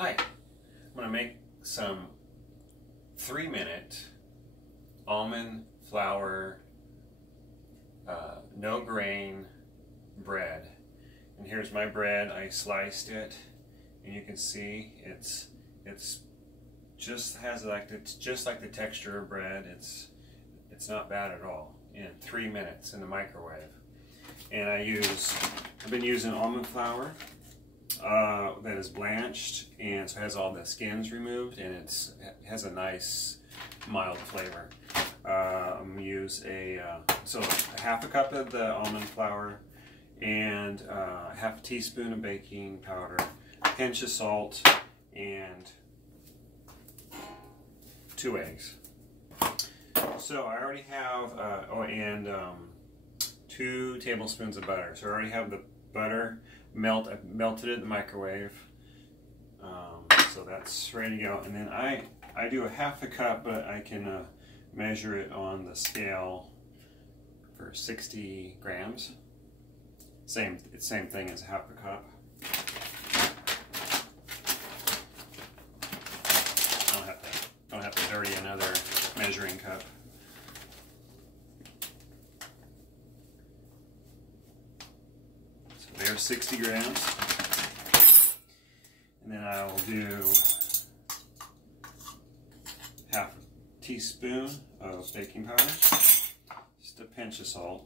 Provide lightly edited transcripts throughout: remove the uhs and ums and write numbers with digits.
Hi, I'm going to make some 3-minute almond flour, no grain bread. And here's my bread. I sliced it, and you can see it's just like the texture of bread. It's not bad at all. In 3 minutes in the microwave. And I've been using almond flour that is blanched, and so it has all the skins removed, and it has a nice mild flavor. I'm going to use a half a cup of the almond flour, and half a teaspoon of baking powder, a pinch of salt, and 2 eggs. So I already have 2 tablespoons of butter. So I already have the butter I melted it in the microwave. So that's ready to go. And then I do a half a cup, but I can measure it on the scale for 60 grams. Same thing as half a cup. I don't have to dirty another measuring cup. There's 60 grams. And then I will do half a teaspoon of baking powder, just a pinch of salt,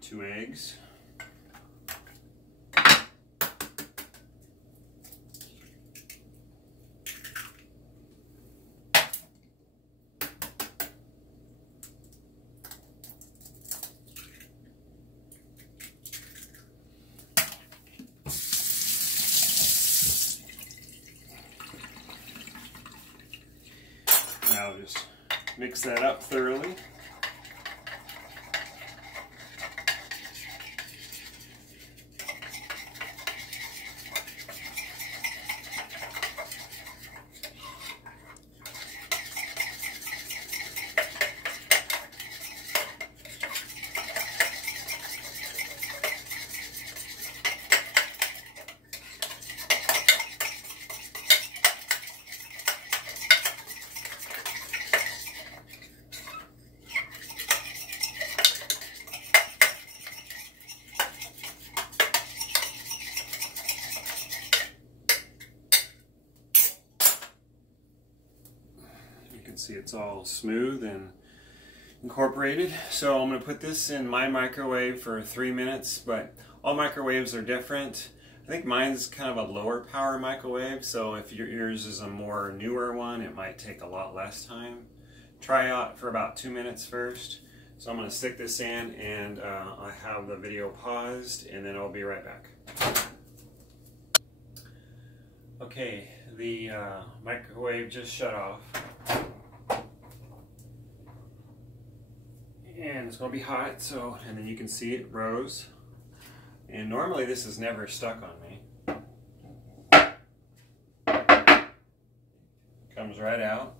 2 eggs, now just mix that up thoroughly. See, it's all smooth and incorporated. So I'm going to put this in my microwave for 3 minutes, but all microwaves are different. I think mine's kind of a lower power microwave, so if yours is a more newer one, it might take a lot less time. Try out for about 2 minutes first. So I'm going to stick this in, and I have the video paused, and then I'll be right back. Okay, the microwave just shut off. And it's going to be hot, and then you can see it rose. And normally this is never stuck on me. Comes right out.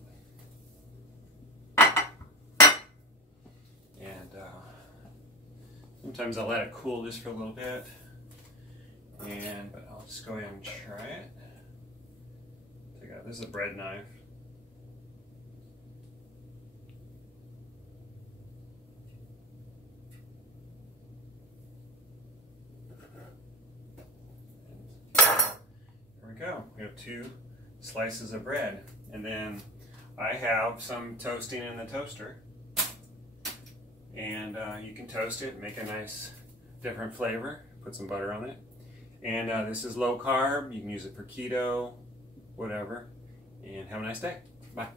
And sometimes I let it cool just for a little bit. But I'll just go ahead and try it. This is a bread knife. Go. We have 2 slices of bread, and then I have some toasting in the toaster, and you can toast it, make a nice different flavor, put some butter on it. And this is low carb. You can use it for keto, whatever, and have a nice day. Bye.